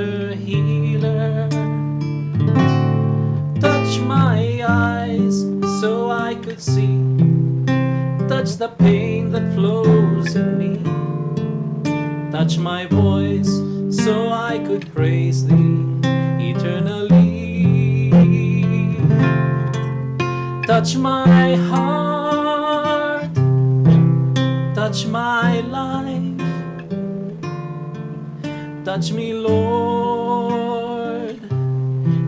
Master Healer. Touch my eyes so I could see. Touch the pain that flows in me. Touch my voice so I could praise Thee eternally. Touch my heart, touch my life. Touch me, Lord,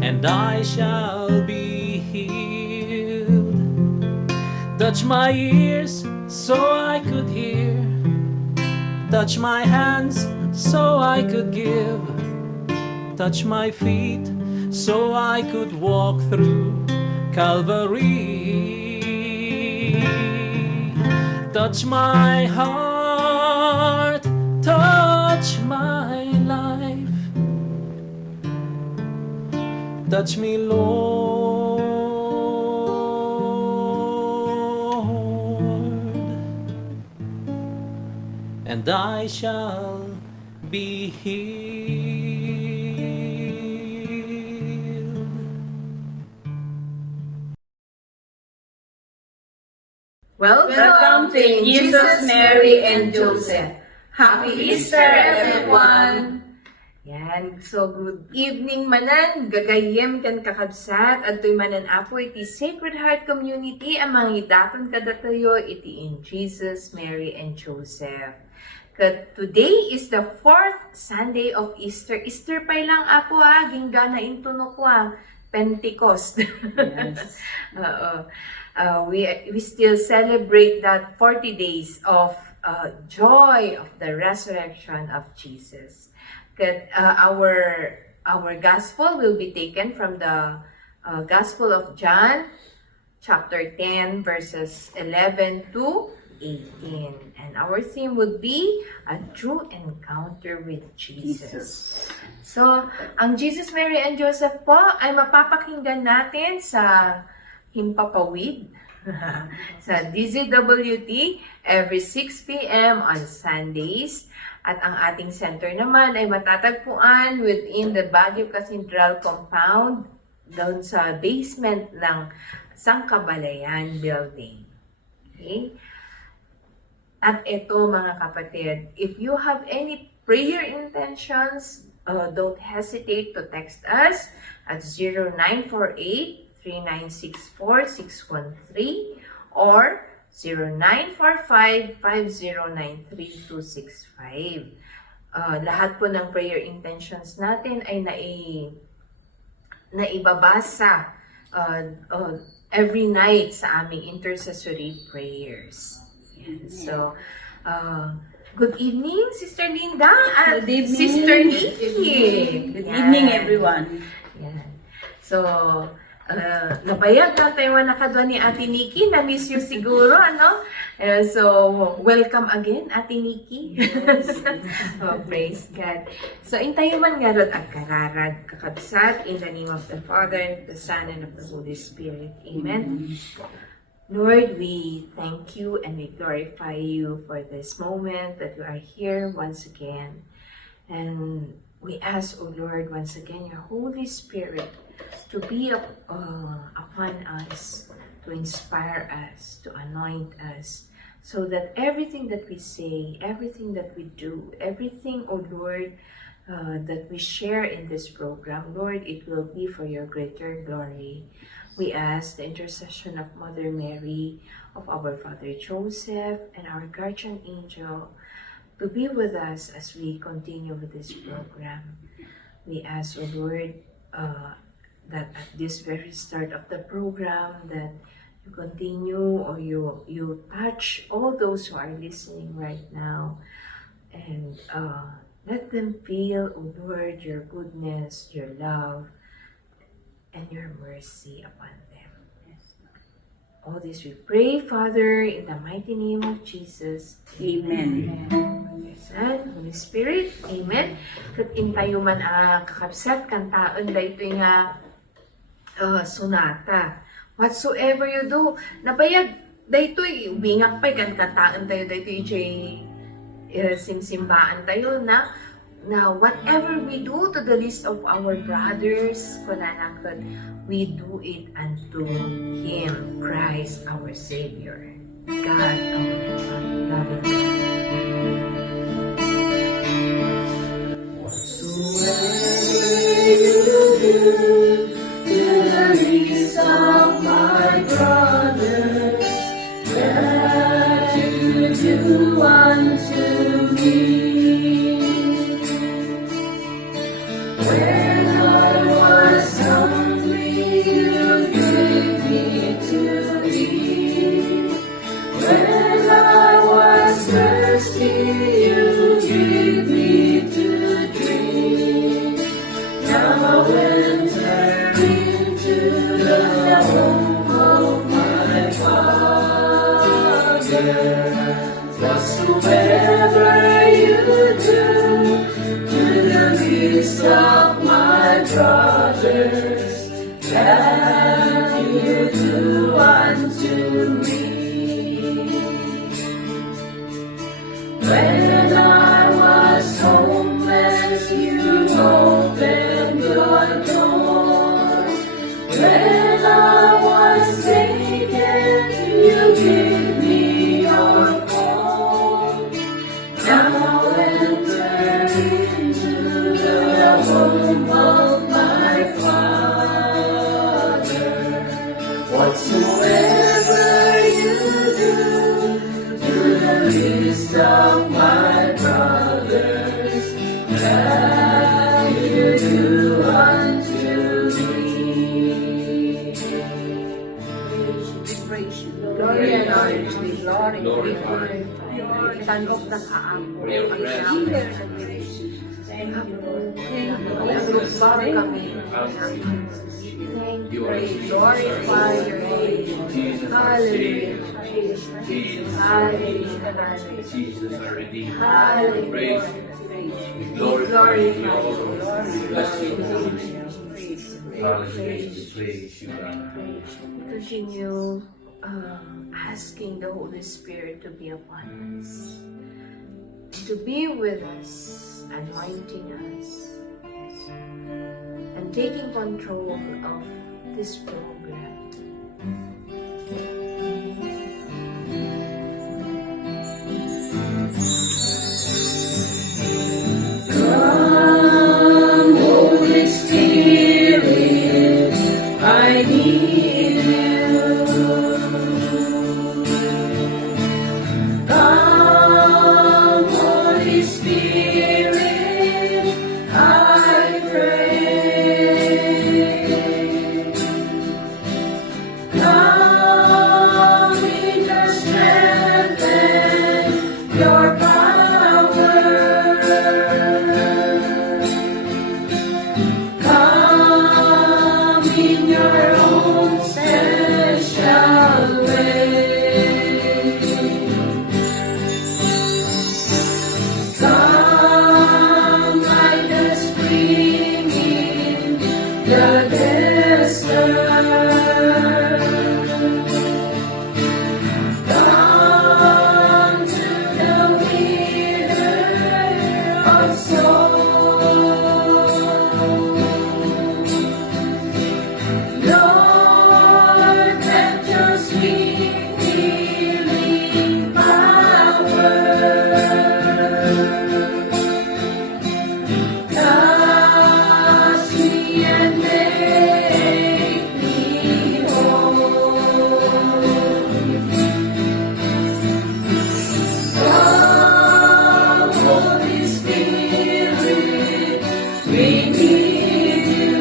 and I shall be healed. Touch my ears so I could hear. Touch my hands so I could give. Touch my feet so I could walk through Calvary. Touch my heart, touch my life. Touch me, Lord, and I shall be healed. Welcome to Jesus, Mary, and Joseph. Happy Easter, everyone! Yan. So, good evening manan. Gagayem kan kakabsat. At tuy manan apo iti Sacred Heart Community. Ang mga idaton kadatayo iti in Jesus, Mary, and Joseph. Today is the 4th Sunday of Easter. Easter pa lang ako ginggana intuno ko Pentecost. Yes. We still celebrate that 40 days of joy of the resurrection of Jesus. Our gospel will be taken from the Gospel of John, chapter 10, verses 11 to 18. And our theme would be a true encounter with Jesus. So, ang Jesus, Mary, and Joseph po ay mapapakinggan natin sa Himpapawid sa DZWT every 6 p.m. on Sundays. At ang ating center naman ay matatagpuan within the Baguio Cathedral compound doon sa basement ng Sangkabalayan building. Okay? At ito mga kapatid, if you have any prayer intentions, don't hesitate to text us at 0948-3964-613 or 0945-5093-265. Lahat po ng prayer intentions natin ay naibabasa every night sa aming intercessory prayers. Yan. So, good evening, Sister Linda at Good evening. Sister Nikki. Good evening, everyone. Yan. So, nabayag na tayo nakadwa ni Ate Nikki. Na-miss you siguro, ano? So, welcome again, Ate Nikki. Oh, praise God. So, intayo man nga ron ang kararag kakabsat in the name of the Father, the Son, and of the Holy Spirit. Amen. Lord, we thank you and we glorify you for this moment that you are here once again. And we ask, O Lord, once again, your Holy Spirit to be upon us, to inspire us, to anoint us, so that everything that we say, everything that we do, everything, O Lord, that we share in this program, Lord, it will be for your greater glory. We ask the intercession of Mother Mary, of our Father Joseph, and our guardian angel to be with us as we continue with this program. We ask, O Lord, that at this very start of the program, that you continue or you touch all those who are listening right now, and let them feel, O Lord, your goodness, your love, and your mercy upon them. All this we pray, Father, in the mighty name of Jesus. Amen. Son, Holy Spirit. Amen. Kat intayo man kakabsat, kantaan da ito nga sonata. Whatsoever you do, nabayag, da ito'y ubingak pa'y kan kantaan tayo, da ito'y simsimbaan tayo na Now, whatever we do to the least of our brothers, kunanakot, we do it unto Him, Christ our Savior, God our loving God. Tanggap ng aamo. Kami. Thank you. Glorify your name. Hallelujah. Hallelujah. Jesus, our Redeemer. Hallelujah. Praise you. We glorify you, Lord. Bless you. Hallelujah. Praise you, God. Continue asking the Holy Spirit to be upon us, to be with us, anointing us, and taking control of this program. Come, Holy Spirit, I need you. Come, Holy Spirit, I pray. Come in the strength and your power. Come in your own special way. Come like a spring in the desert. Come to the wither of soul. Lord, let your sweet healing power touch me and make me whole. Come, Holy Spirit, we need you.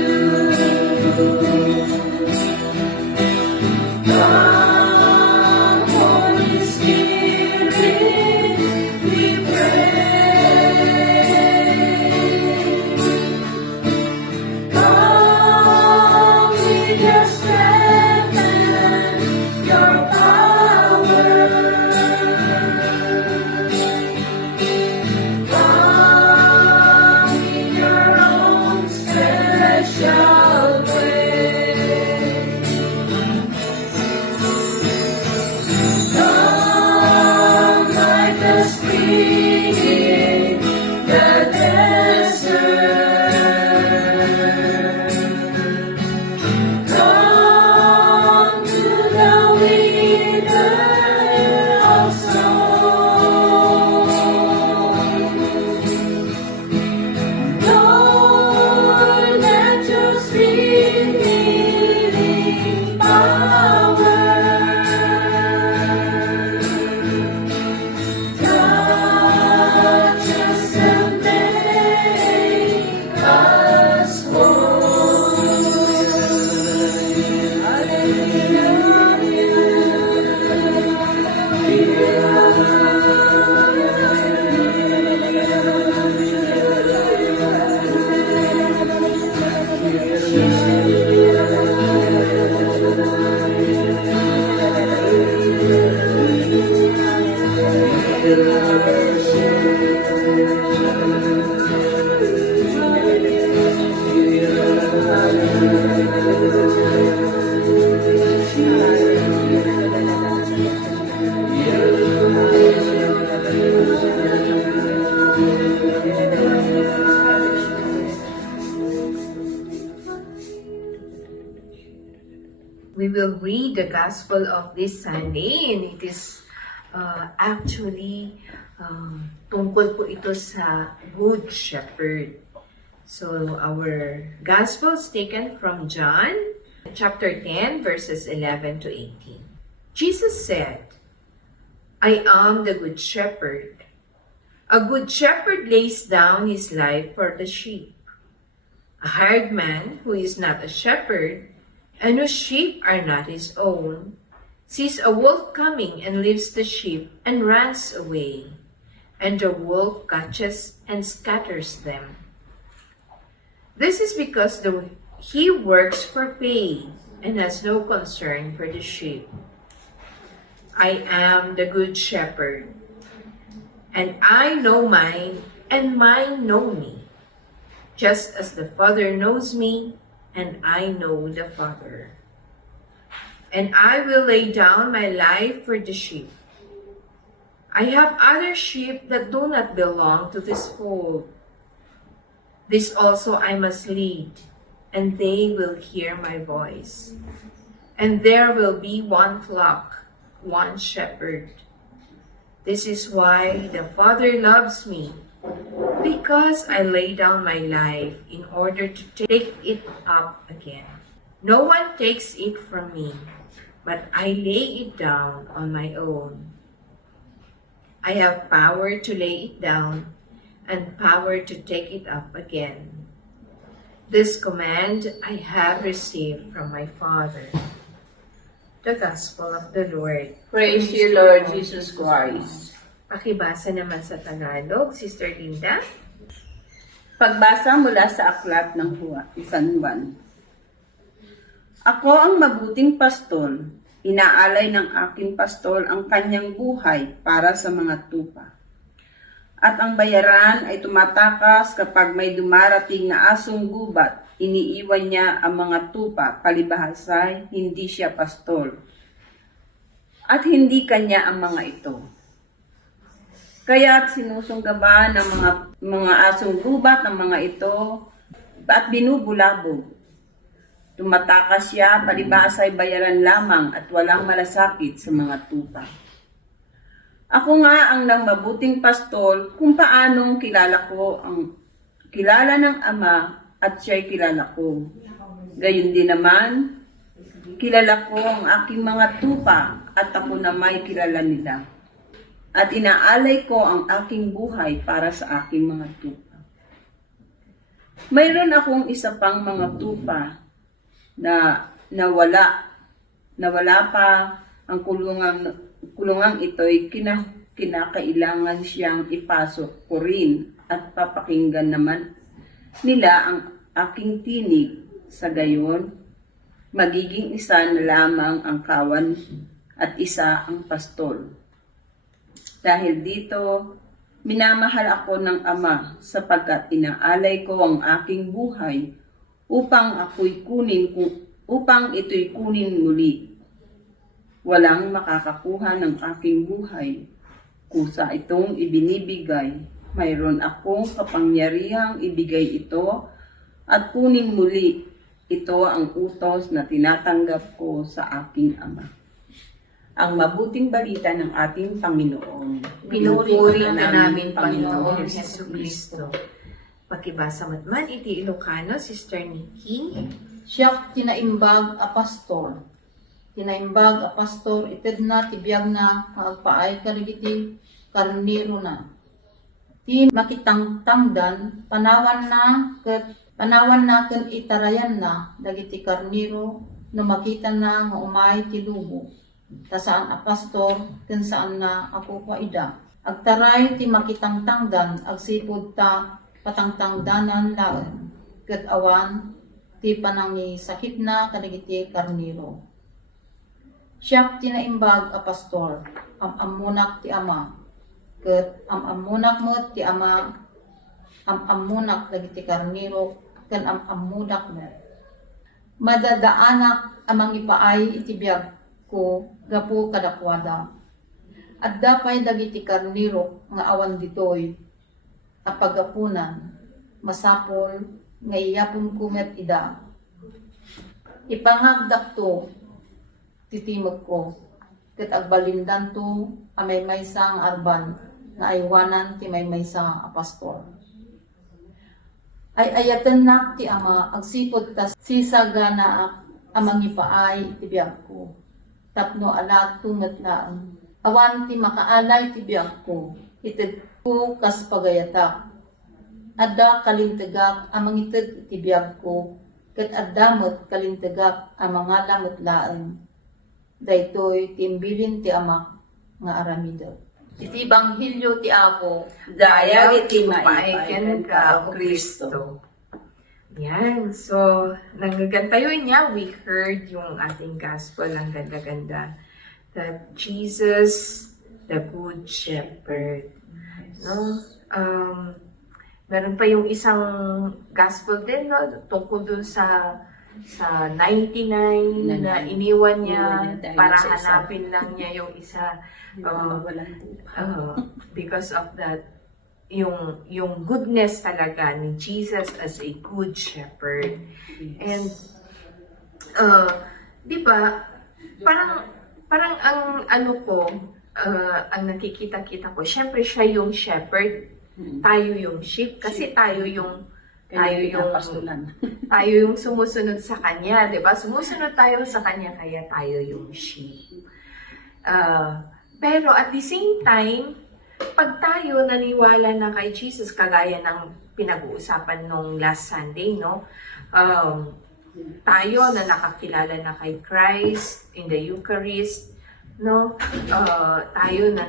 Come, Holy Spirit, we pray. Come with your strength and your power. Come in your own special way. Come like a spring in the desert. We will read the Gospel of this Sunday, and it is actually tungkol po ito sa Good Shepherd. So our Gospel is taken from John chapter 10 verses 11 to 18. Jesus said, I am the Good Shepherd. A good shepherd lays down his life for the sheep. A hired man who is not a shepherd and whose sheep are not his own sees a wolf coming and leaves the sheep and runs away, and the wolf catches and scatters them. This is because he works for pay and has no concern for the sheep. I am the good shepherd, and I know mine, and mine know me, just as the Father knows me, and I know the Father. And I will lay down my life for the sheep. I have other sheep that do not belong to this fold. This also I must lead, and they will hear my voice. And there will be one flock, one shepherd. This is why the Father loves me, because I lay down my life in order to take it up again. No one takes it from me, but I lay it down on my own. I have power to lay it down and power to take it up again. This command I have received from my Father. The Gospel of the Lord. Praise you, Lord Jesus Christ. Pakibasa naman sa Tagalog, Sister Linda. Pagbasa mula sa aklat ng San Juan. Ako ang mabuting pastol. Inaalay ng aking pastol ang kanyang buhay para sa mga tupa. At ang bayaran ay tumatakas kapag may dumarating na asong gubat. Iniiwan niya ang mga tupa, palibhasay, hindi siya pastol. At hindi kanya ang mga ito. Kaya't sinusunggaban ng mga asong gubat ng mga ito at binubulabog. Tumatakas siya, palibhasay bayaran lamang at walang malasakit sa mga tupa. Ako nga ang nang mabuting pastol kung paanong kilala ng Ama at siya'y kilala ko. Gayon din naman, kilala ko ang aking mga tupa at ako na may kilala nila. At inaalay ko ang aking buhay para sa aking mga tupa. Mayroon akong isa pang mga tupa na nawala pa ang kulungang ito'y kinakailangan siyang ipasok ko rin at papakinggan naman nila ang aking tinig. Sa gayon, magiging isa na lamang ang kawan at isa ang pastol. Dahil dito, minamahal ako ng Ama sapagkat inaalay ko ang aking buhay upang ito'y kunin muli. Walang makakakuha ng aking buhay. Kusa itong ibinibigay, mayroon akong kapangyarihang ibigay ito at kunin muli. Ito ang utos na tinatanggap ko sa aking Ama. Ang mabuting balita ng ating Panginoon. Pinupuri ka namin, Panginoon Jesucristo. Pakibasa matman, iti Ilocano, Sister Nikki. Siyak tinaimbag a pastor. Tinaimbag a pastor, ited na tibiyag na kaagpaay karigiti karniro na. Ti makitangtangdan, panawan na ken itarayan na, dagiti karniro, no makita na nga umay ti lubo. Ta saan a pastor, ken saan na ako paida. Agtaray ti makitangtangdan, agsipod ta patangtangdanan laen, ket awan ti panangi sakit na kadagiti karniro. Siyak tinaimbag a pastor, amamunak ti Ama, ket amamunak mo ti Ama, amamunak dagiti karniro, ken amamunak mo. Madadaanak amang ipaay iti biyag ko gapu kadakwada. At dapay dagiti karniro nga awan ditoy, apagapunan, masapol, nga iyapon kumet ida. Ipangagdak to, titimog ko. Ket agbalindan to amay maysa ang arban nga aywanan ti may maysa a pastor. Ay ayaten nak ti ama agsipod ta sisagana amang ipaay ti biyag ko. Tapno alag tunget laang. Awan ti makaalay ti biyag ko. Ited ko kas pagayata. Adda kalintagak amang ited ti biyag ko. Ket addamot kalintagak amang lamot laang. Daytoy timbilin ti amak nga aramido. Iti Ebanghelyo ti Apo. Dayag iti maipaayken ka, O Kristo. Yan. So, nanggagantayo niya, we heard yung ating gospel, ang ganda-ganda. That Jesus, the Good Shepherd. No? Meron pa yung isang gospel din, no? Tungkol dun sa 99 na iniwan niya dahil para sa isa. hanapin lang niya yung isa. Because of that, yung goodness talaga ni Jesus as a good shepherd. And di ba, parang ang ano ko, ang nakikita-kita ko, syempre siya yung shepherd, tayo yung sheep, kasi tayo yung tayo yung sumusunod sa kanya, di ba? Sumusunod tayo sa kanya, kaya tayo yung sheep. Pero at the same time, pag tayo naniwala na kay Jesus, kagaya ng pinag-uusapan nung last Sunday, no? Tayo na nakakilala na kay Christ in the Eucharist, no? Tayo na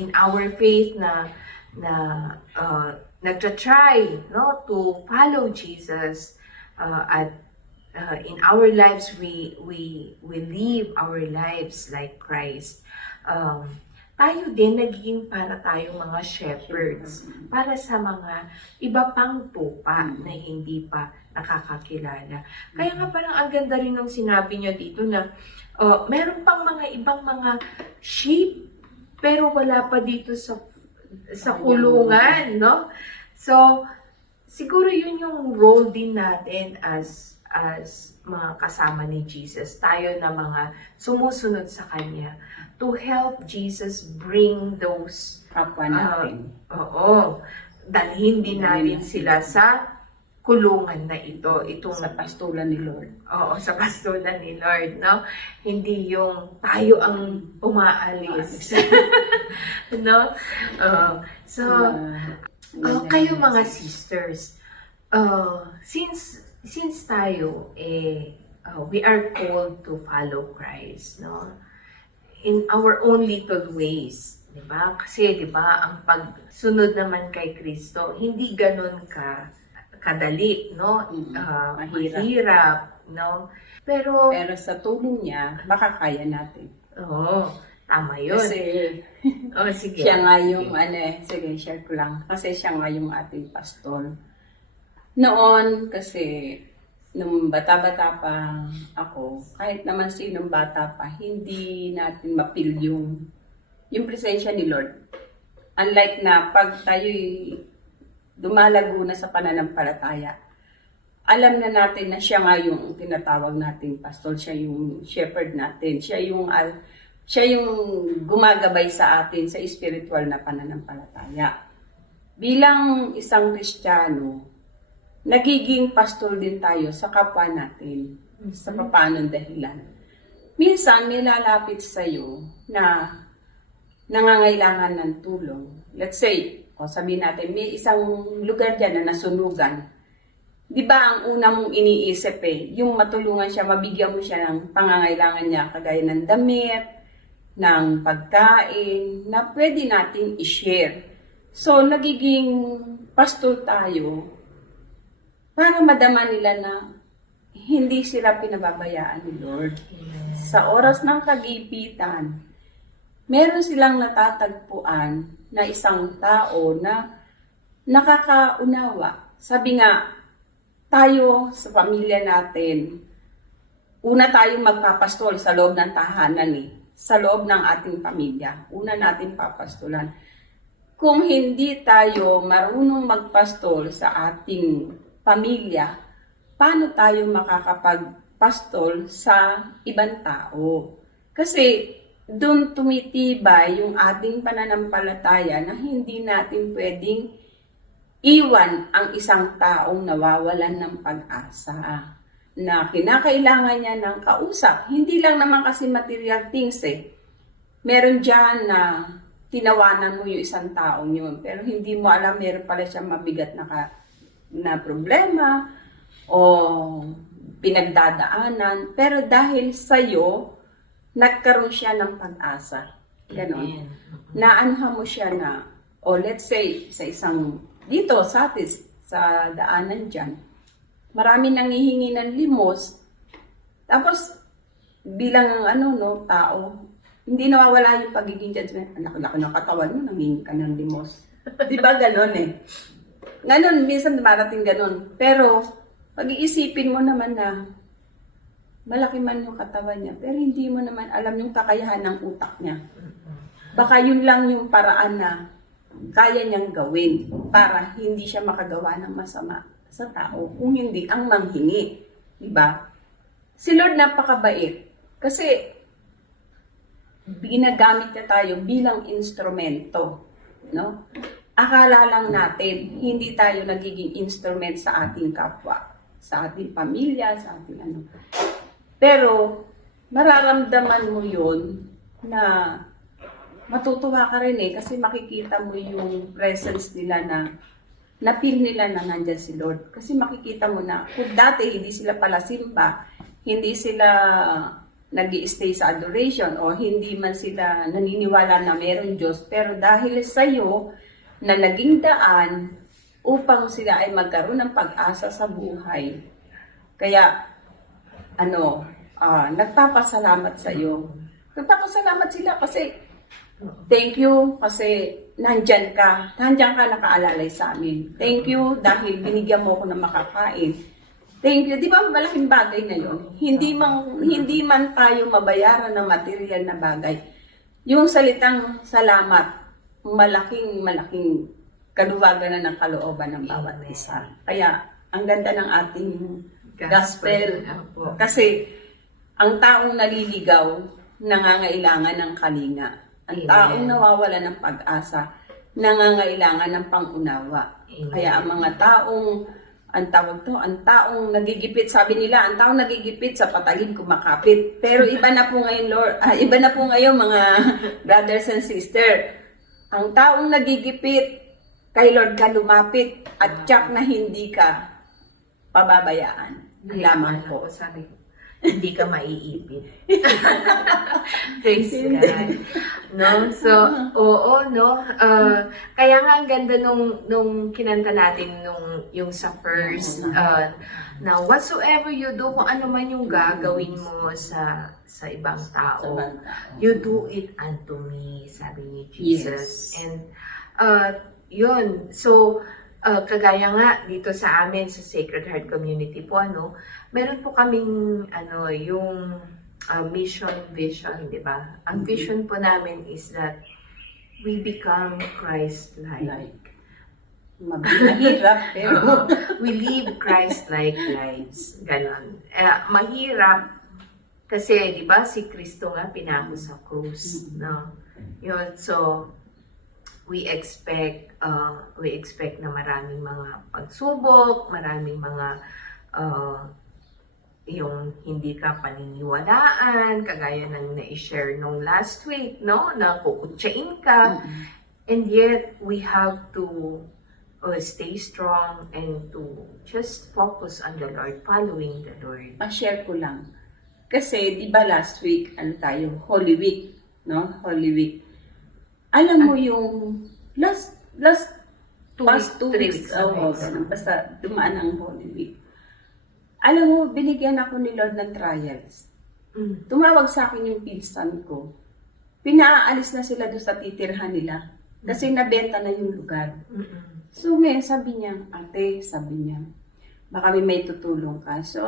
in our faith na nagtatry, no, to follow Jesus, at in our lives we live our lives like Christ. Tayo din naging para tayong mga shepherds para sa mga iba pang tupa na hindi pa nakakakilala. Kaya nga parang ang ganda rin ng sinabi niyo dito na meron pang mga ibang mga sheep pero wala pa dito sa kulungan, no? So, siguro yun yung role din natin as mga kasama ni Jesus. Tayo na mga sumusunod sa Kanya to help Jesus bring those Kapwa natin. dalhin din natin sila sa kulungan na ito. Itong Sa pastulan ni Lord. Oo, sa pastulan ni Lord, no? Hindi yung tayo ang umaalis. No? So, kayo mga sisters, since tayo, we are called to follow Christ, no? In our own little ways, di ba? Kasi, di ba, ang pagsunod naman kay Kristo, hindi ganun kadali, no? Mahirap, no? Pero sa tulong niya, makakaya natin. Oo, tama yun. Kasi Sige. siya nga yung, sige, share ko lang. Kasi siya nga yung ating pastor. Noon, kasi, nung bata-bata pa ako, kahit naman sinong bata pa, hindi natin mapil yung presensya ni Lord. Unlike na pag tayo'y dumalago na sa pananampalataya, alam na natin na siya nga yung tinatawag nating pastor, siya yung shepherd natin, siya yung gumagabay sa atin sa spiritual na pananampalataya. Bilang isang Kristiyano, nagiging pastor din tayo sa kapwa natin, sa papanong dahilan. Minsan, may lalapit sa'yo na nangangailangan ng tulong. Let's say, sabihin natin, may isang lugar dyan na nasunugan. Di ba ang una mong iniisip yung matulungan siya, mabigyan mo siya ng pangangailangan niya, kagaya ng damit, ng pagkain, na pwede natin i-share. So, nagiging pastor tayo para madama nila na hindi sila pinababayaan ni Lord. Sa oras ng kagipitan, meron silang natatagpuan na isang tao na nakakaunawa. Sabi nga, tayo sa pamilya natin, una tayong magpapastol sa loob ng tahanan sa loob ng ating pamilya. Una natin papastolan. Kung hindi tayo marunong magpastol sa ating pamilya, paano tayo pastol sa ibang tao. Kasi doon tumitibay yung ating pananampalataya na hindi natin pwedeng iwan ang isang taong nawawalan ng pag-asa, na kinakailangan niya ng kausap. Hindi lang naman kasi material things eh. Meron dyan na tinawanan mo yung isang taong yun, pero hindi mo alam meron pala siyang mabigat na problema o pinagdadaanan. Pero dahil sa'yo, nagkaroon siya ng pag-asa. Ganon. Naanuhan mo siya na, o let's say, sa isang, dito sa atin, sa daanan dyan, marami nanghihingi ng limos, tapos bilang tao, hindi nawawala yung pagiging judgment. Anak ng katawan mo, nanghihingi ka ng limos. Di ba ganon eh? Ganon, minsan marating ganon. Pero, pag-iisipin mo naman na malaki man yung katawan niya, pero hindi mo naman alam yung kakayahan ng utak niya. Baka yun lang yung paraan na kaya niyang gawin para hindi siya makagawa ng masama sa tao, kung hindi ang manghingi. Diba? Si Lord napakabait. Kasi, ginagamit niya tayo bilang instrumento. No? Akala lang natin, hindi tayo nagiging instrument sa ating kapwa, sa ating pamilya, sa ating ano. Pero, mararamdaman mo yun na matutuwa ka rin eh, kasi makikita mo yung presence nila na feel nila na nandyan si Lord. Kasi makikita mo na, kung dati hindi sila pala simba, hindi sila nag-i-stay sa adoration, o hindi man sila naniniwala na meron Diyos, pero dahil sa'yo, na naging daan upang sila ay magkaroon ng pag-asa sa buhay. Kaya, nagpapasalamat sa iyo. Nagpapasalamat sila kasi thank you kasi nandyan ka nakaalalay sa amin. Thank you dahil binigyan mo ako ng makakain. Thank you. Di ba malaking bagay na yun? Hindi man tayo mabayaran ng material na bagay. Yung salitang salamat, malaking kaluwagan na ng kalooban ng bawat isa. Kaya ang ganda ng ating gospel. Kasi ang taong naliligaw, nangangailangan ng kalinga. Ang taong nawawala ng pag-asa, nangangailangan ng pangunawa. Kaya ang mga taong, ang taong nagigipit, sabi nila, ang taong nagigipit sa patalim kumakapit. Pero iba na po ngayon, iba na po ngayon mga brothers and sisters. Ang taong nagigipit, kay Lord ka lumapit at tiyak na hindi ka pababayaan. Lamang po. Sabi ko, hindi ka maiipit. Praise God. No? So, oo, no? Kaya nga ang ganda nung kinanta natin yung sa first, na whatsoever you do, kung ano man yung gagawin mo sa ibang tao, you do it unto me, sabi ni Jesus. Yes. And, yun. So, kagaya nga dito sa amin sa Sacred Heart Community po, meron po kaming yung mission vision, di ba? Ang vision po namin is that we become Christ-like. Mahirap, pero We live Christ-like lives. Ganon. Mahirap kasi, di ba, si Kristo nga pinako sa krus, no? Yun, so we expect na maraming mga pagsubok, maraming mga yung hindi ka paniniwalaan, kagaya ng na-share nung last week, no? Na kukutsain ka. And yet, we have to stay strong and to just focus on the Lord, following the Lord. ma-share ko lang. Kasi, di ba last week, Holy Week, no? Holy Week. Alam mo yung last past 2 weeks, basta dumaan ang Holy Week. Alam mo, binigyan ako ni Lord ng trials. Tumawag sa akin yung pinsan ko. Pinaalis na sila doon sa titirhan nila. Kasi nabenta na yung lugar. So ngayon, sabi niya, ate, baka may tutulong ka. So,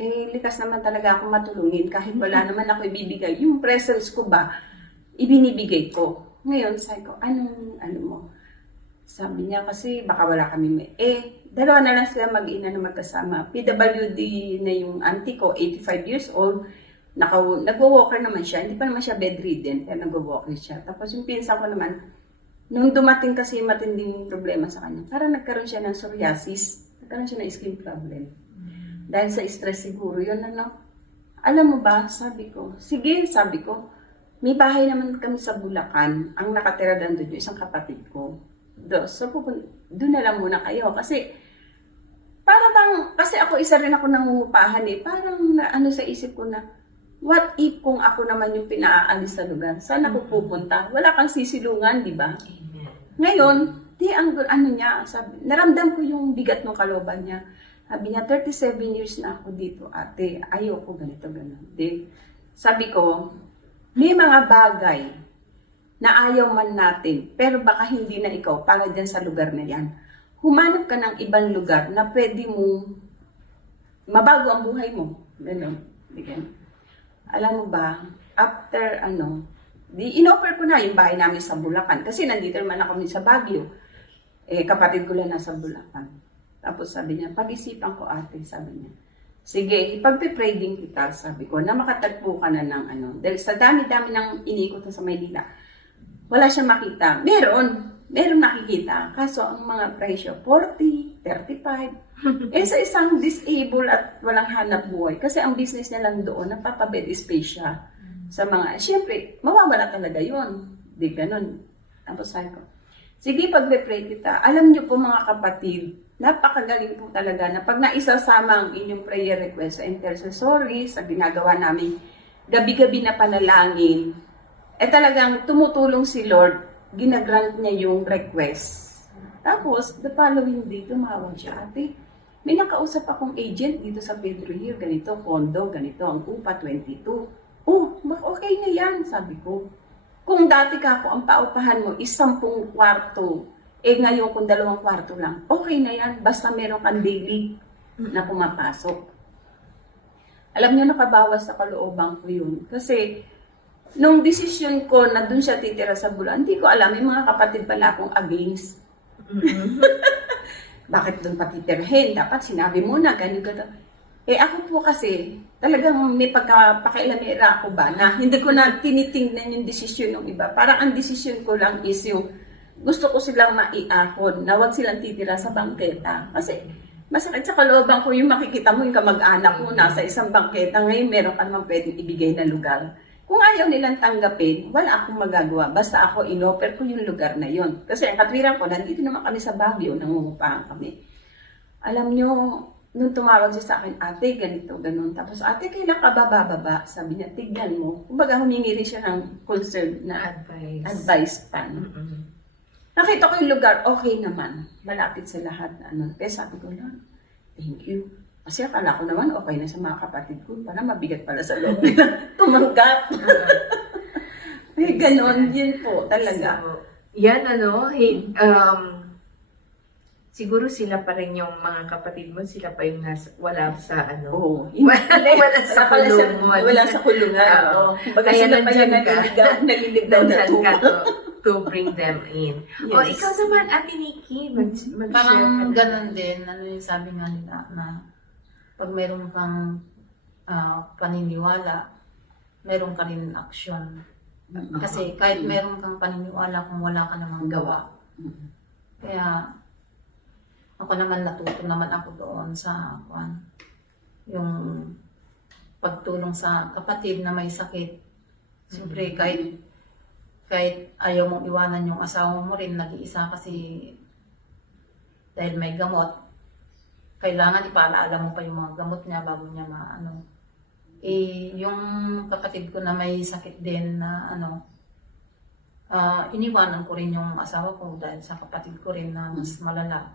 likas naman talaga ako matulungin kahit wala naman ako ibibigay. Yung presence ko ba, ibinibigay ko. Ngayon, sabi ko, ano mo? Sabi niya kasi baka wala kami dalawa na lang sila mag-ina na magkasama. PWD na yung auntie ko, 85 years old. Nagwo-walker naman siya. Hindi pa naman siya bedridden, kaya nagwo-walker siya. Tapos yung pinsan ko naman, nung dumating kasi matinding problema sa kanya, parang nagkaroon siya ng psoriasis. Nagkaroon siya ng skin problem. Dahil sa stress siguro, yun ano. Alam mo ba, sabi ko, sige, sabi ko, may bahay naman kami sa Bulacan. Ang nakatira doon yung isang kapatid ko. So, doon na lang muna kayo. Kasi, kasi ako isa rin ako nangungupahan eh. Parang ano sa isip ko na, what if kung ako naman yung pinaalis sa lugar? Saan ako pupunta? Wala kang sisilungan, di ba? Ngayon, ano niya, sabi, naramdam ko yung bigat ng kalooban niya. Sabi niya, 37 years na ako dito, ate. Ayoko ganito, gano'n. Sabi ko, may mga bagay na ayaw man natin, pero baka hindi na ikaw para dyan sa lugar na yan. Humanap ka ng ibang lugar na pwede mong mabago ang buhay mo. Gano'n. Alam mo ba, after inoffer ko na yung bahay namin sa Bulacan. Kasi nandito naman ako sa Baguio. Kapatid ko lang nasa Bulacan. Tapos sabi niya, pag-isipan ko ate, sabi niya. Sige, ipagpe-pray din kita, sabi ko, na makatagpo ka na ng Dahil sa dami-dami ng inikot sa Maynila, wala siyang makita. Meron nakikita. Kaso ang mga presyo, 40, 35. Sa isang disabled at walang hanap buhay. Kasi ang business niya lang doon, napapabed space siya. Sa mga, syempre, mawawala talaga yun. Di ganun. Tapos sabi ko, sige, pagpe-pray kita. Alam niyo po mga kapatid, napakagaling po talaga na pag naisasama ang inyong prayer request sa intercessory, sa ginagawa namin gabi-gabi na panalangin, talagang tumutulong si Lord, ginagrant niya yung request. Tapos, the following day, tumawag siya, ate, may nakausap akong agent dito sa Pedro Hill, ganito, condo, ganito, ang upa, 22. Oh, okay na yan, sabi ko. Kung dati ka ako, ang paupahan mo is 10 kwarto, ngayon kung 2 kwarto lang, okay na yan, basta meron kang daily na pumapasok. Alam niyo, nakabawas sa kalooban ko yun. Kasi, nung decision ko na dun siya titira sa Bulacan, hindi ko alam, may mga kapatid pala akong against. Bakit dun patitirhin? Dapat sinabi mo na, ganyan. Ako po kasi, talagang may pagkapakailamera ako ba, na hindi ko na tinitingnan yung desisyon ng iba. Parang ang desisyon ko lang is yung gusto ko silang maiahon, na wag silang titira sa bangketa. Kasi masakit sa kalooban ko yung makikita mo yung kamag-anak mo nasa isang bangketa, ngayon meron ka naman pwedeng ibigay na lugar. Kung ayaw nilang tanggapin, wala akong magagawa. Basta ako inoffer ko yung lugar na yon. Kasi ang katwiran ko, nandito naman kami sa Baguio, nangungupahan kami. Alam nyo, nung tumawag siya sa akin, ate, ganito, ganun. Tapos, ate, kailan ka bababa? Sabi niya, tignan mo. Kumbaga, humingi rin siya ng concern na advice pa. Nakita ko yung lugar, okay naman. Malapit sa lahat. Kaya sabi ko lang, thank you. Kasi akala ko naman, okay na sa mga kapatid ko. Parang mabigat pala sa loob nila. Tumanggap. Ganon, yun po, talaga. So, yan siguro sila pa rin yung mga kapatid mo, sila pa yung wala sa Oo. wala sa kulungan. Wala sa kulungan. Kumbaga sila pa yung nalilibdaw na to bring them in. Yes. O, ikaw naman, Ate Nikki, mag-share ka Parang na. ganun din, yung sabi nga nila na pag meron kang paniniwala, meron ka rin aksyon. Kasi kahit meron kang paniniwala kung wala ka namang gawa. Kaya ako naman natuto naman ako doon sa yung pagtulong sa kapatid na may sakit. Siyempre kahit ayaw mong iwanan yung asawa mo rin, nag-iisa kasi dahil may gamot, kailangan ipaalaala mo pa yung mga gamot niya bago niya yung kapatid ko na may sakit din na iniwanan ko rin yung asawa ko dahil sa kapatid ko rin na mas malala.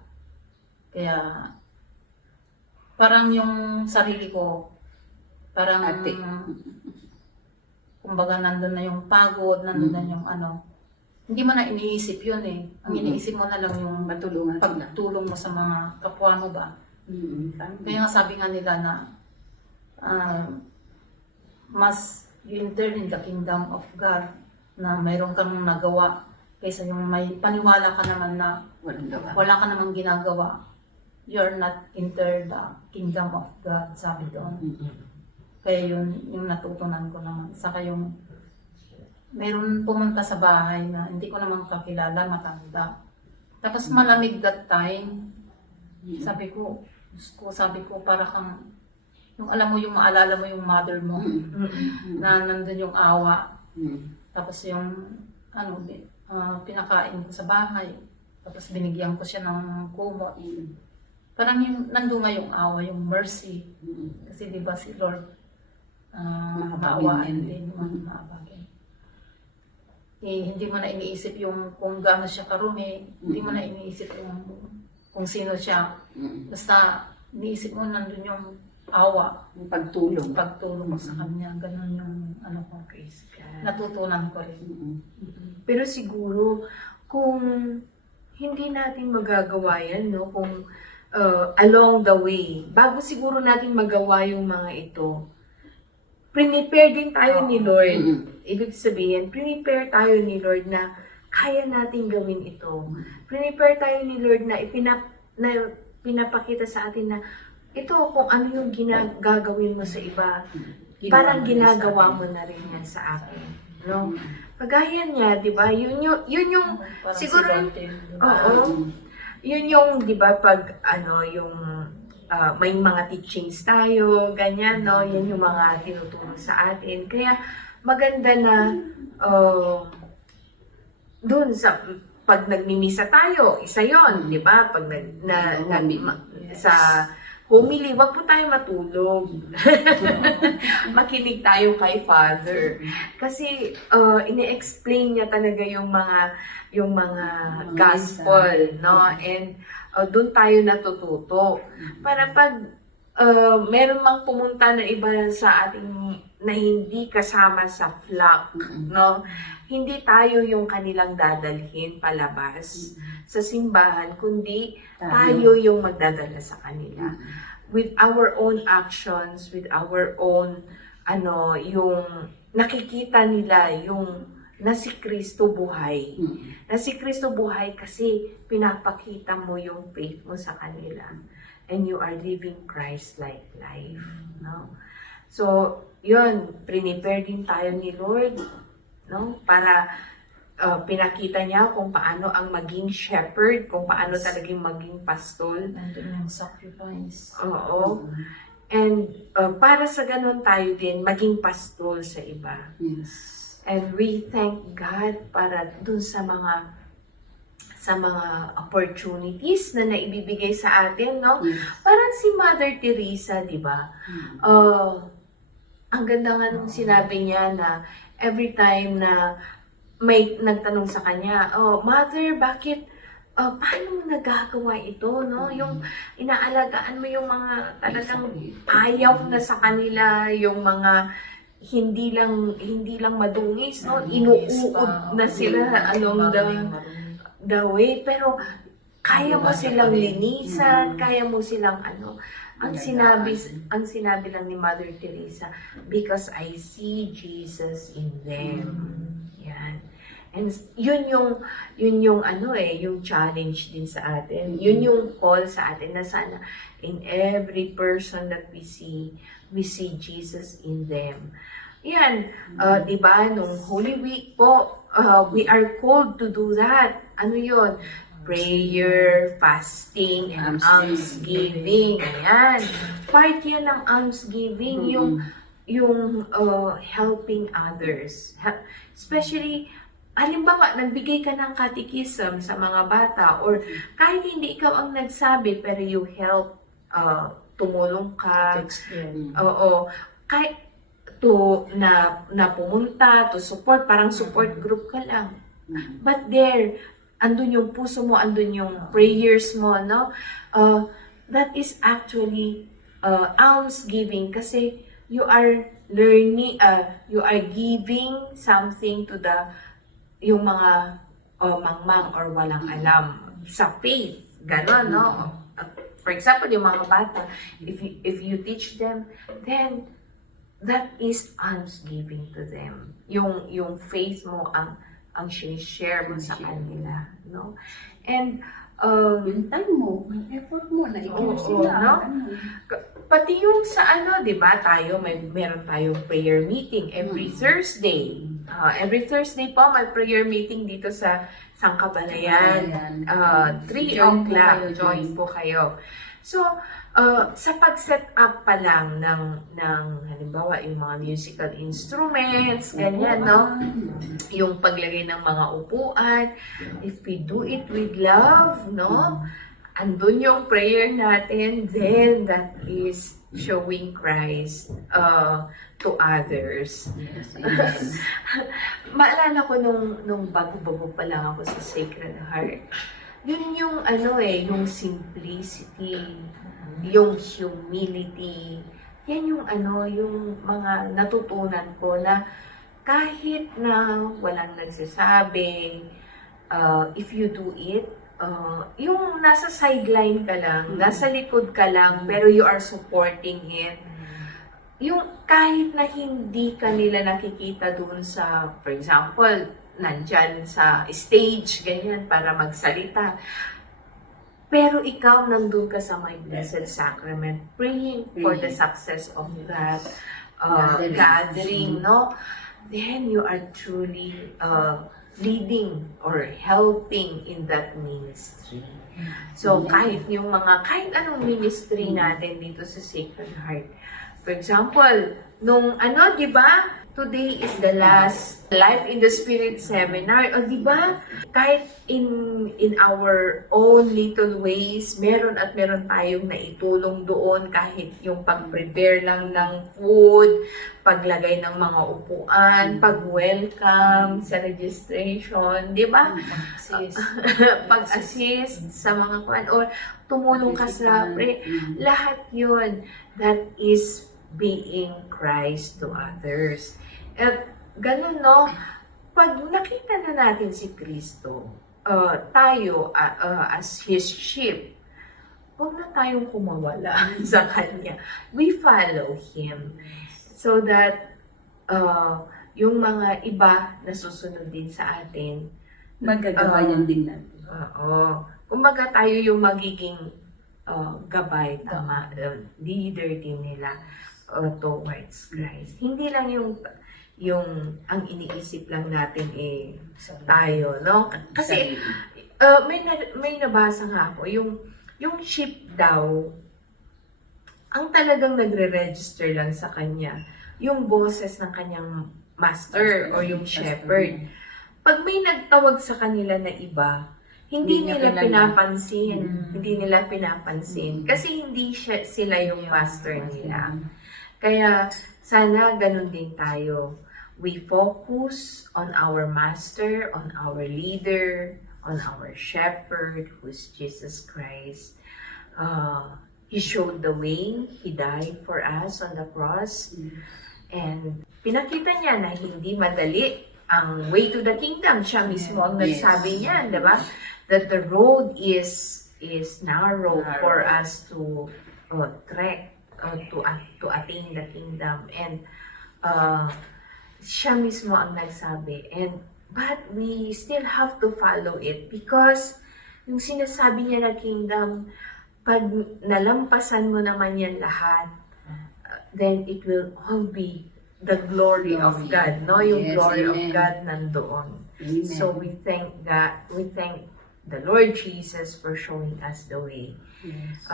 Kaya parang yung sarili ko, parang kumbaga nandun na yung pagod, nandun na yung hindi mo na iniisip yun eh. Ang iniisip mo na lang yung pagtulong mo sa mga kapwa mo ba. Kaya nga sabi nga nila na mas you enter in the kingdom of God na mayroon kang nagawa kaysa yung may paniwala ka naman na wala ka namang ginagawa. you're not enter the kingdom of God, sabi doon. Kaya yun, yung natutunan ko naman. Saka yung, meron pumunta sa bahay na hindi ko naman kakilala, matanda. Tapos malamig that time. Sabi ko, para kang, yung alam mo, yung maalala mo yung mother mo, na nandun yung awa. Tapos yung, pinakain ko sa bahay. Tapos binigyan ko siya ng kumot. Parang yung, nandun nga yung awa, yung mercy. Kasi di ba si Lord, maawaan din, maabagin. Hindi mo na iniisip yung kung gaano siya karumi, hindi mo na iniisip yung kung sino siya. Basta iniisip mo nandun yung awa, Yung pagtulong. pagtulong mo sa kanya. Ganun yung ko, natutunan ko rin. Pero siguro, kung hindi natin magagawa yan, no? Kung along the way, bago siguro natin magawa yung mga ito, prepare din tayo ni Lord. Ibig sabihin, prepare tayo ni Lord na kaya natin gawin ito. Prepare tayo ni Lord na pinapakita sa atin na ito kung ano yung gagawin mo sa iba, parang ginagawa mo na rin yan sa akin. No? Kagaya niya, di ba? Yun yung Parang siguro, si Dante, di ba? oo. Yun yung, di ba, pag yung may mga teachings tayo, ganyan, no? Yan yung mga tinuturo sa atin. Kaya maganda na dun sa pag nagmimisa tayo, isa yon, di ba? Pag sa homily, wag po tayo matulog. Makinig tayo kay Father. Kasi ini-explain niya talaga yung mga gospel, no? And doon tayo natututo. Para pag meron mang pumunta na iba sa ating na hindi kasama sa flock, no? Hindi tayo yung kanilang dadalhin palabas sa simbahan, kundi tayo yung magdadala sa kanila. With our own actions, with our own, yung nakikita nila yung na si Kristo buhay. Na si Kristo buhay kasi pinapakita mo yung faith mo sa kanila. And you are living Christ-like life. No? So, yun, prepare din tayo ni Lord, no? Para pinakita niya kung paano ang maging shepherd, kung paano talagang maging pastol. Nandun yung sacrifice. Oo. And para sa ganun tayo din, maging pastol sa iba. Yes. And we thank God para dun sa mga opportunities na naibibigay sa atin, no? Yes. Parang si Mother Teresa, di ba? Ang ganda nga nung sinabi niya na every time na may nagtanong sa kanya, Mother, bakit, paano mo nagagawa ito, no? Yung inaalagaan mo yung mga talagang ayaw na sa kanila, yung mga hindi lang madungis, no? Inuuod na sila along the way, pero kaya mo silang linisan, kaya mo silang ang sinabi lang ni Mother Teresa, because I see Jesus in them. Yan. And yun yung yung challenge din sa atin. Yun yung call sa atin na sana in every person that we see Jesus in them. Yan, 'di ba, nung Holy Week po, we are called to do that. Ano yun? Prayer, fasting, and almsgiving. Ayan. Part yan ng almsgiving, yung helping others. Especially, halimbawa, nagbigay ka ng catechism sa mga bata, or kahit hindi ikaw ang nagsabi, pero you help, tumulong ka. Oo. Kahit na pumunta, to support, parang support group ka lang. But there, andun yung puso mo, andun yung prayers mo, no? That is actually almsgiving kasi you are learning, you are giving something to yung mga mangmang or walang alam sa faith. Ganon, no? For example, yung mga bata, if you teach them, then that is almsgiving to them. Yung faith mo ang share mo sa kanila, no? And Yung time mo, yung effort mo, na Oo, sila. no? Ano. Pati yung sa ano, 'di ba? Meron tayong prayer meeting every Thursday. Every Thursday po may prayer meeting dito sa Sangkabalayan. 3 Join po o'clock. kayo, Join po kayo. So, sa pag-set up pa lang ng halimbawa yung mga musical instruments, ganyan, no? Yung paglagay ng mga upuan, if we do it with love, no? Andun yung prayer natin, then that is showing Christ to others. Maalala ko nung bago-bago pa lang ako sa Sacred Heart, yun yung yung simplicity, yung humility, yan yung yung mga natutunan ko na kahit na walang nagsasabi, if you do it, yung nasa sideline ka lang, nasa likod ka lang, pero you are supporting it. Yung kahit na hindi ka nila nakikita doon sa, for example, nandyan sa stage, ganyan, para magsalita. Pero ikaw nandun ka sa my Blessed Sacrament, praying for the success of that gathering, no? Then you are truly leading or helping in that ministry. So, kahit anong ministry natin dito sa Sacred Heart. For example, di ba? Today is the last Life in the Spirit seminar. O, di ba? Kahit in our own little ways, meron tayong naitulong doon, kahit yung pag-prepare lang ng food, paglagay ng mga upuan, pag-welcome sa registration, di ba? Pag-assist sa mga kwan, or tumulong ka sa lahat yun, that is being Christ to others. At ganun, no? Pag nakita na natin si Kristo, tayo as His sheep, huwag na tayong kumawala sa Kanya. We follow Him. So that yung mga iba na susunod din sa atin, Magagawa yan din natin. Oo. Kumbaga tayo yung magiging gabay, tama, leader din nila towards Christ. Hindi lang yung ang iniisip lang natin tayo, no? Kasi may nabasa nga ako, yung sheep daw, ang talagang nagre-register lang sa kanya, yung boses ng kanyang master or yung shepherd. Pag may nagtawag sa kanila na iba, hindi nila pinapansin. Hindi nila pinapansin. Kasi hindi sila yung master nila. Kaya sana ganun din tayo. We focus on our master, on our leader, on our shepherd, who's Jesus Christ. He showed the way. He died for us on the cross. And pinakita niya na hindi madali ang way to the kingdom. Siya mismo ang nagsabi niyan, di ba? That the road is narrow for us to trek, to attain the kingdom. And siya mismo ang nagsabi. But we still have to follow it because yung sinasabi niya na kingdom, pag nalampasan mo naman yan lahat, then it will all be the glory of God, no? Yung glory of God nandoon. Amen. So we thank the Lord Jesus for showing us the way. Yes.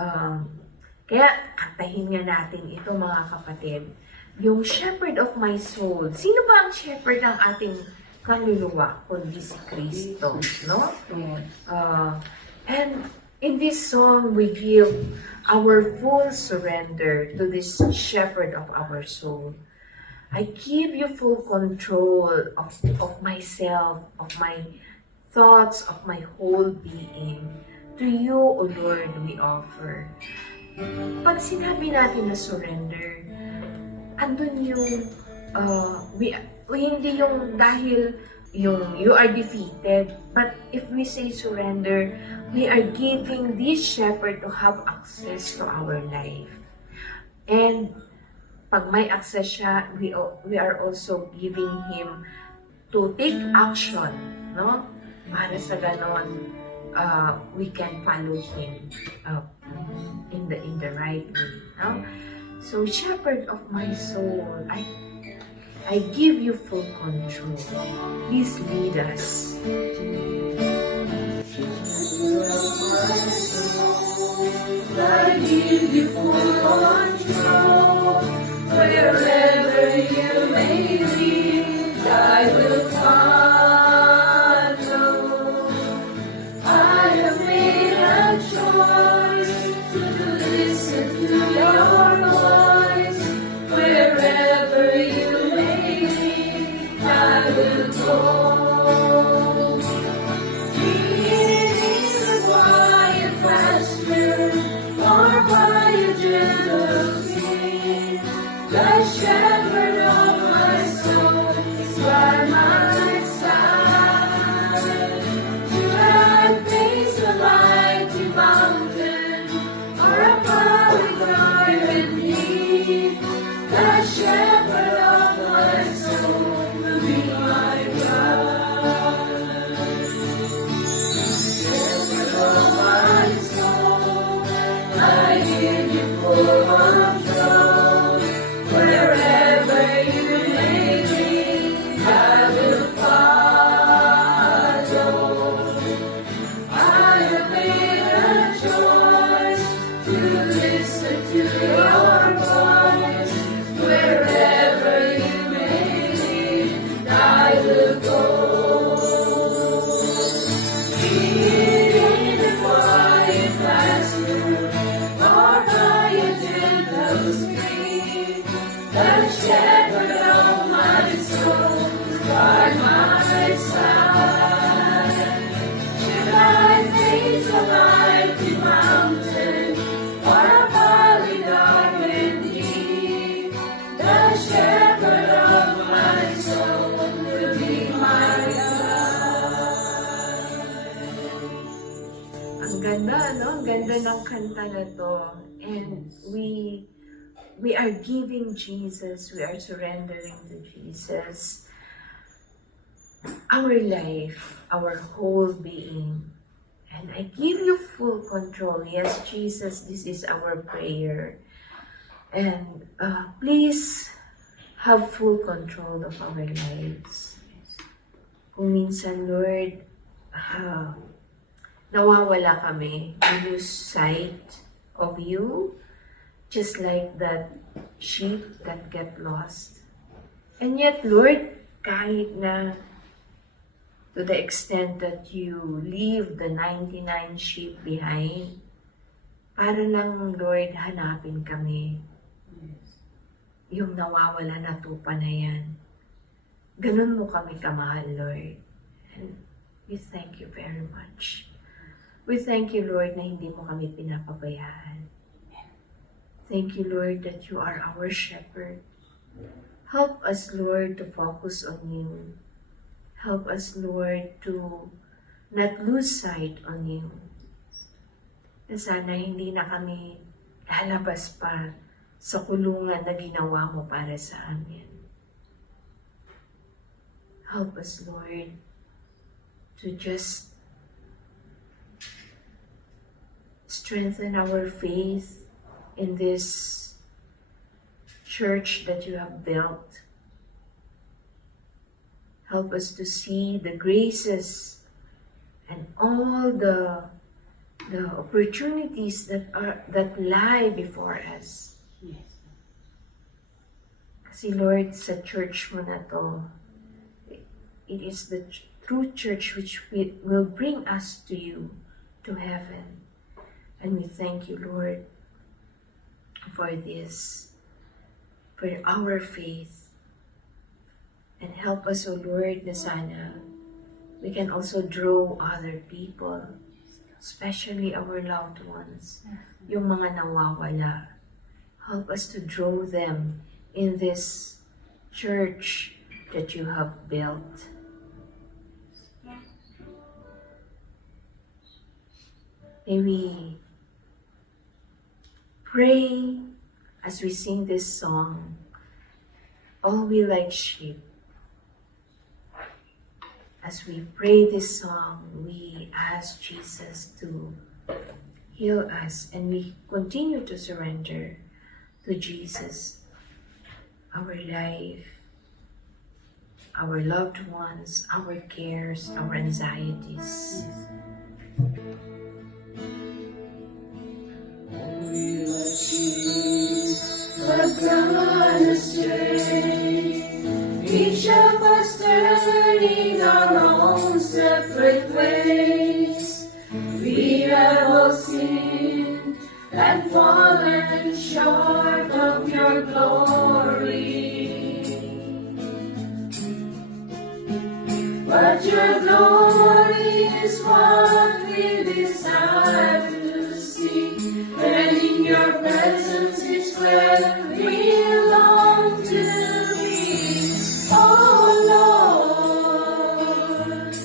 Kaya katahin nga natin ito, mga kapatid, yung shepherd of my soul. Sino ba ang shepherd ng ating kaluluwa? Kundi si Kristo, no? And in this song, we give our full surrender to this shepherd of our soul. I give you full control of myself, of my thoughts, of my whole being. To you, O Lord, we offer. Pag sinabi natin na surrender, andun yung, hindi yung dahil you are defeated, but if we say surrender, we are giving this shepherd to have access to our life. And pag may access siya, we are also giving him to take action, no? Para sa ganon, we can follow Him in the right way. No? So, Shepherd of my soul, I give you full control. Please lead us. I give you full control. Wherever you may lead, I will follow. I have made a choice to listen to your voice. Wherever you may lead, I will go. Lead in the quiet pasture, or by a gentle stream. The shepherd of my soul is by my side. Should I face a mighty mountain or a valley dark and deep, the shepherd of my soul will be my guide. Shepherd of my soul, I give you full control. Wherever you may lead, I will follow. I have made a choice to listen to your voice. Wherever you may lead, I will go. Lead in the quiet pasture, or by a gentle stream. The shepherd of my soul is by my side. Should I face a mighty mountain or a valley dark and deep, the shepherd of my soul will be my guide. Ang ganda, no? Ang ganda ng kanta na to. And we are giving Jesus, we are surrendering to Jesus our life, our whole being. And I give you full control. Yes, Jesus, this is our prayer. And please have full control of our lives. Kung minsan, Lord, nawawala kami, we lose sight of you, just like that sheep that get lost. And yet, Lord, kahit na to the extent that you leave the 99 sheep behind, para lang, Lord, hanapin kami. Yung nawawala na tupa na yan. Ganun mo kami kamahal, Lord. And we thank you very much. We thank you, Lord, na hindi mo kami pinapabayaan. Thank you, Lord, that you are our shepherd. Help us, Lord, to focus on you. Help us, Lord, to not lose sight on you. Na sana hindi na kami lalabas pa sa kulungan na ginawa mo para sa amin. Help us, Lord, to just strengthen our faith in this church that you have built. Help us to see the graces and all the opportunities that lie before us. Kasi Lord, sa church mo na to, it is the true church which will bring us to you, to heaven. And we thank you, Lord, for this, for our faith. And help us, O Lord, na sana we can also draw other people, especially our loved ones, yung mga nawawala. Help us to draw them in this church that you have built. May we pray as we sing this song, all we like sheep As we pray this song, we ask Jesus to heal us, and we continue to surrender to Jesus our life, our loved ones, our cares, our anxieties. But gone astray, each of us turning our own separate ways. We have all sinned and fallen short of your glory. But your glory is what we desire to see, and in your presence is where we long to be. Oh Lord,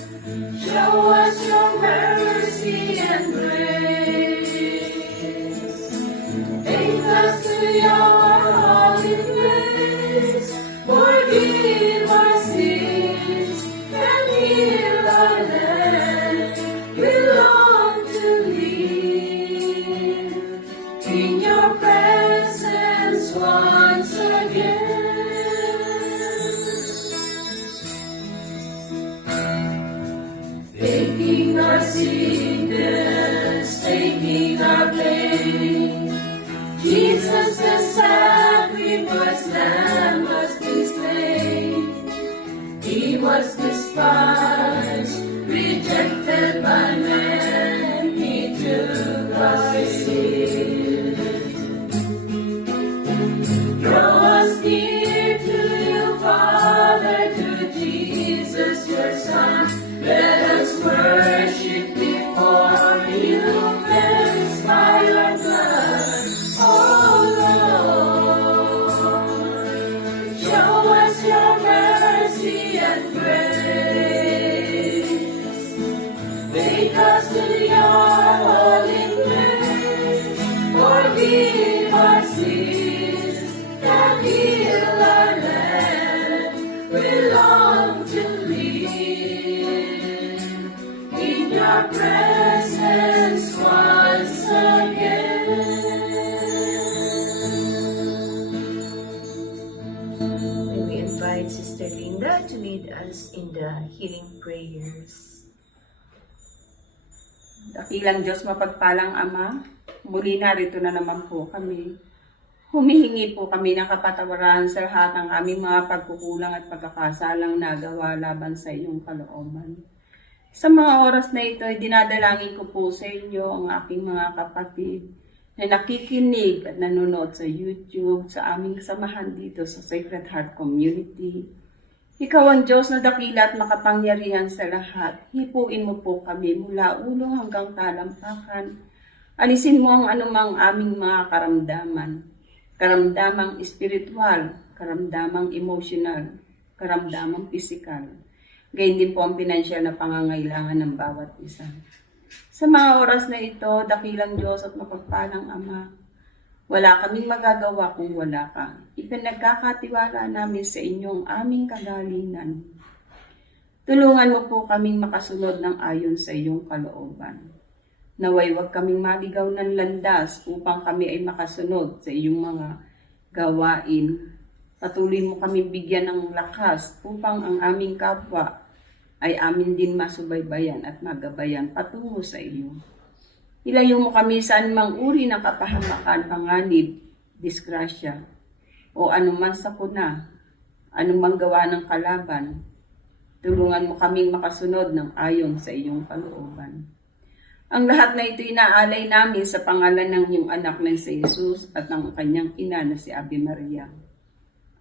show us your mercy and grace. Take us to your holy place, forgive our sins and heal our land. We long to live in your presence once again. Taking our sickness, taking our pain, Jesus the sacrifice lamb must be slain. He was despised, rejected by men, he took our sin. Draw us near to you, Father, to Jesus your Son. Let us worship before you, cleansed by your blood. Oh Lord, show us your mercy and grace. Take us to your holy place, forgive our sins and heal our land. We long to live in your presence once again. May we invite Sister Linda to lead us in the healing prayers. Dakilang Diyos, mapagpalang Ama, muli narito na naman po kami. Humihingi po kami ng kapatawaran sa lahat ng aming mga pagkukulang at pagkakasalang nagawa laban sa iyong kalooban. Sa mga oras na ito, dinadalangin ko po sa inyo ang aking mga kapatid na nakikinig at nanonood sa YouTube, sa aming samahan dito sa Sacred Heart Community. Ikaw ang Diyos na dakila at makapangyarihan sa lahat. Hipuin mo po kami mula ulo hanggang talampakan. Alisin mo ang anumang aming mga karamdaman. Karamdamang espiritual, karamdamang emosyonal, karamdamang pisikal. Gayun din po ang pinansyal na pangangailangan ng bawat isa. Sa mga oras na ito, dakilang Diyos at mapagpalang Ama, wala kaming magagawa kung wala ka. Ipinagkakatiwala namin sa inyong aming kagalingan. Tulungan mo po kaming makasunod ng ayon sa iyong kalooban. Naway huwag kaming maligaw ng landas upang kami ay makasunod sa iyong mga gawain. Patuloy mo kaming bigyan ng lakas upang ang aming kapwa ay amin din masubaybayan at magabayan patungo sa iyo. Ilayo mo kami sa anumang uri ng kapahamakan, panganib, disgrasya, o anuman sakuna, anumang gawa ng kalaban. Tulungan mo kaming makasunod ng ayon sa iyong kalooban. Ang lahat na ito inaalay namin sa pangalan ng iyong anak na si Jesus at ng kanyang ina na si Ave Maria.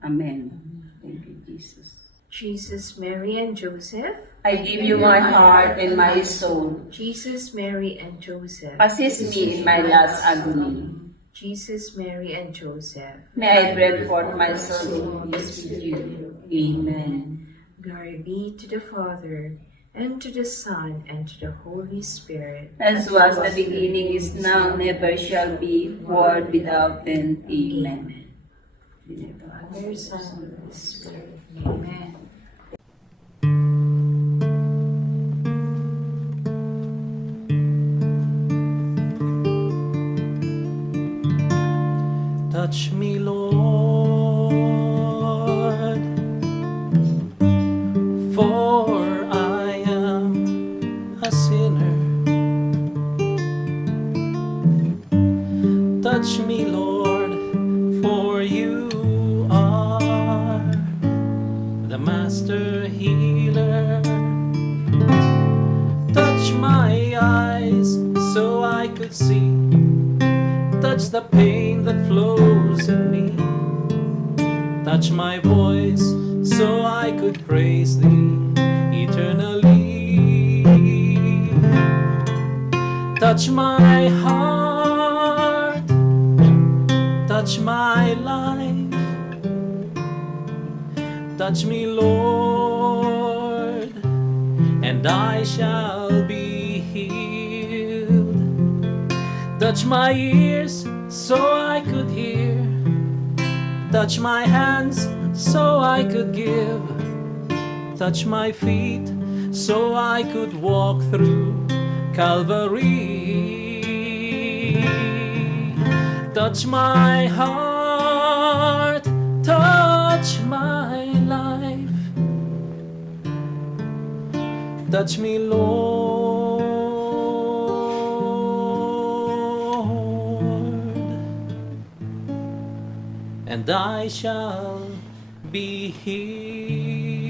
Amen. Thank you, Jesus. Jesus, Mary, and Joseph. I give you my heart and my soul. Jesus, Mary, and Joseph. Assist me in my last agony. Jesus, Mary, and Joseph. May I break forth my soul in peace with you. Amen. Glory be to the Father, and to the Son, and to the Holy Spirit. As was the beginning, is now, never shall be, world without end. Amen. Father, Son, and Holy Spirit. Amen. Touch me, Lord, for I am a sinner. Touch me, Lord, for you are the master healer. Touch my eyes so I could see. Touch the pain that flows in me. Touch my voice so I could praise thee eternally. Touch my heart, touch my life. Touch me, Lord, and I shall be healed. Touch my ears so I could hear. Touch my hands so I could give. Touch my feet so I could walk through Calvary. Touch my heart, touch my life. Touch me, Lord, and I shall be healed.